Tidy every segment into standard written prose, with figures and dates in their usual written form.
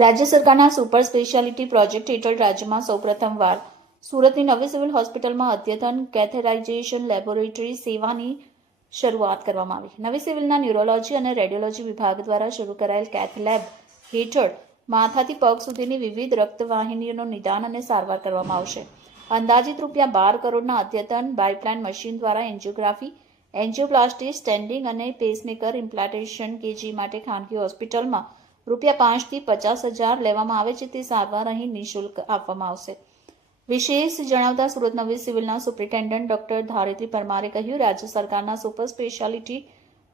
રાજ્ય સરકારના super speciality project હેઠળ રાજ્યમાં સૌપ્રથમવાર સુરતની નવી સિવિલ હોસ્પિટલમાં અદ્યતન કેથેરાઇઝેશન લેબોરેટરી સેવાની શરૂઆત કરવામાં આવી. નવી સિવિલના ન્યુરોલોજી અને રેડિયોલોજી વિભાગ દ્વારા શરૂ કરાયેલ કેથ લેબ હેઠળ માથાથી પગ સુધીની વિવિધ રક્તવાહિનીઓનું નિદાન અને સારવાર કરવામાં આવશે. અંદાજિત ₹12 કરોડના અદ્યતન બાયપ્લાન મશીન દ્વારા એન્જિયોગ્રાફી, એન્જિયોપ્લાસ્ટી, સ્ટેન્ડિંગ અને પેસમેકર ઇમ્પ્લાન્ટેશન કેજી માટે ખાનગી હોસ્પિટલમાં ₹5 થી 50,000 લેવામાં આવે છે તે સારવાર અહીં નિઃશુલ્ક આપવામાં આવશે. વિશેષ જણાવતા સુરત નવી સિવિલના સુપ્રિન્ટેન્ડન્ટ ડોક્ટર ધારિત્રી પરમારે કહ્યું, રાજ્ય સરકારના સુપર સ્પેશિયાલિટી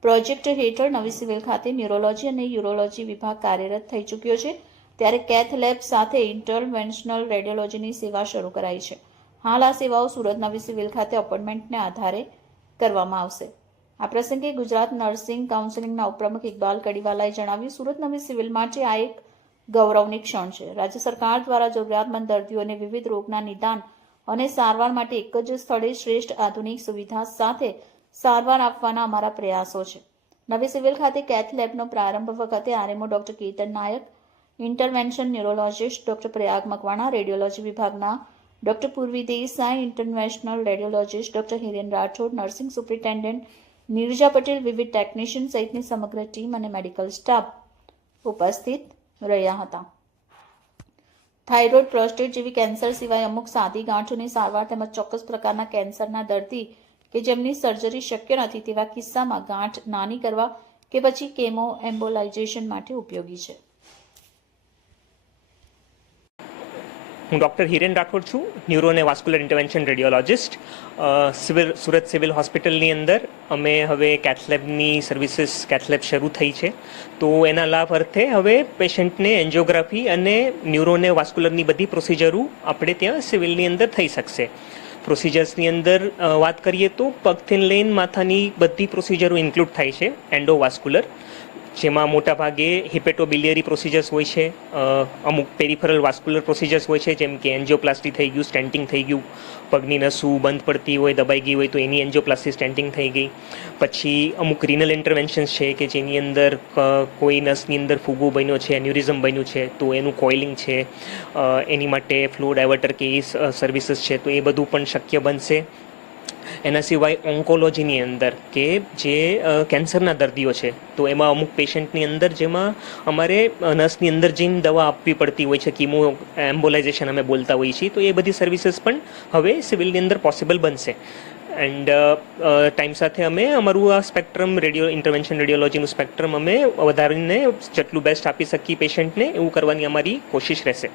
પ્રોજેક્ટ હેઠળ નવી સિવિલ ખાતે ન્યુરોલોજી અને યુરોલોજી વિભાગ કાર્યરત થઈ ચૂક્યો છે, ત્યારે કેથ લેબ સાથે ઇન્ટરવેન્શનલ રેડિયોલોજીની સેવા શરૂ કરાઈ છે. હાલ આ સેવાઓ સુરત નવી સિવિલ ખાતે અપોઇન્ટમેન્ટને આધારે કરવામાં આવશે. આ પ્રસંગે ગુજરાત નર્સિંગ કાઉન્સિલના ઉપપ્રમુખ ઇકબાલ કડીવાલાએ જણાવ્યું, સુરત નવી સિવિલ માટે આ એક ગૌરવની ક્ષણ છે. રાજ્ય સરકાર દ્વારા જરૂરિયાતમંદ દર્દીઓને વિવિધ રોગના નિદાન અને સારવાર માટે એક જ સ્થળે શ્રેષ્ઠ આધુનિક સુવિધા સાથે સારવાર આપવાના અમારા પ્રયાસો છે. નવી સિવિલ ખાતે કેથ લેબનો પ્રારંભ વખતે RMO doctor Ketan Nayak, intervention neurologist doctor Prayag Makwana, radiology વિભાગના doctor Purvi Desai, interventional radiologist doctor Hiren Rathod, nursing superintendent Niraja Patel, વિવિધ ટેકનિશિયન સહિતની સમગ્ર ટીમ અને મેડિકલ સ્ટાફ ઉપસ્થિત રહ્યા હતા. થાઇરોઇડ, પ્રોસ્ટેટ જેવી કેન્સર સિવાય અમુક સાદી ગાંઠોની સારવાર તેમજ ચોક્કસ પ્રકારના કેન્સરના દર્દી કે જેમની સર્જરી શક્ય નથી તેવા કિસ્સામાં ગાંઠ નાની કરવા કે પછી કેમો એમ્બોલાઇઝેશન માટે ઉપયોગી છે. હું ડૉક્ટર હિરેન રાઠોડ છું, ન્યુરો અને vascular intervention radiologist. Surat civil હોસ્પિટલની અંદર અમે હવે કેથલેબની સર્વિસીસ કેથલેબ શરૂ થઈ છે, તો એના લાભ અર્થે હવે પેશન્ટને એન્જિયોગ્રાફી અને ન્યુરો અને વાસ્ક્યુલરની બધી પ્રોસિજરો આપણે ત્યાં સિવિલની અંદર થઈ શકશે. પ્રોસિજર્સની અંદર વાત કરીએ તો પગથી લઈને માથાની બધી પ્રોસિજરો ઇન્ક્લુડ થાય છે. એન્ડોવાસ્ક્યુલર, જેમાં મોટાભાગે હિપેટોબિલિયરી પ્રોસિજર્સ હોય છે, અમુક પેરિફરલ વાસ્ક્યુલર પ્રોસિજર્સ હોય છે, જેમ કે એન્જિયોપ્લાસ્ટી થઈ ગયું, સ્ટેન્ટિંગ થઈ ગયું, પગની નસું બંધ પડતી હોય, દબાઈ ગઈ હોય તો એની એન્જિયોપ્લાસ્ટી, સ્ટેન્ટિંગ થઈ ગઈ. પછી અમુક રિનલ ઇન્ટરવેન્શન્સ છે કે જેની અંદર કોઈ નસની અંદર ફૂગો બન્યો છે, એન્યુરિઝમ બન્યું છે તો એનું કોઇલિંગ છે, એની માટે ફ્લો ડાયવર્ટર કે એ સર્વિસીસ છે તો એ બધું પણ શક્ય બનશે. એના સિવાય ઓન્કોલોજીની અંદર કે જે કેન્સરના દર્દીઓ છે તો એમાં અમુક પેશન્ટની અંદર જેમાં અમારે નસની અંદર જઈને દવા આપવી પડતી હોય છે, કીમો એમ્બોલાઇઝેશન અમે બોલતા હોઈએ છીએ, તો એ બધી સર્વિસીસ પણ હવે સિવિલની અંદર પોસિબલ બનશે. એન્ડ ટાઈમ સાથે અમે અમારું આ સ્પેક્ટ્રમ ઇન્ટરવેન્શન રેડિયોલોજીનું સ્પેક્ટ્રમ અમે વધારીને જેટલું બેસ્ટ આપી શકીએ પેશન્ટને એવું કરવાની અમારી કોશિશ રહેશે.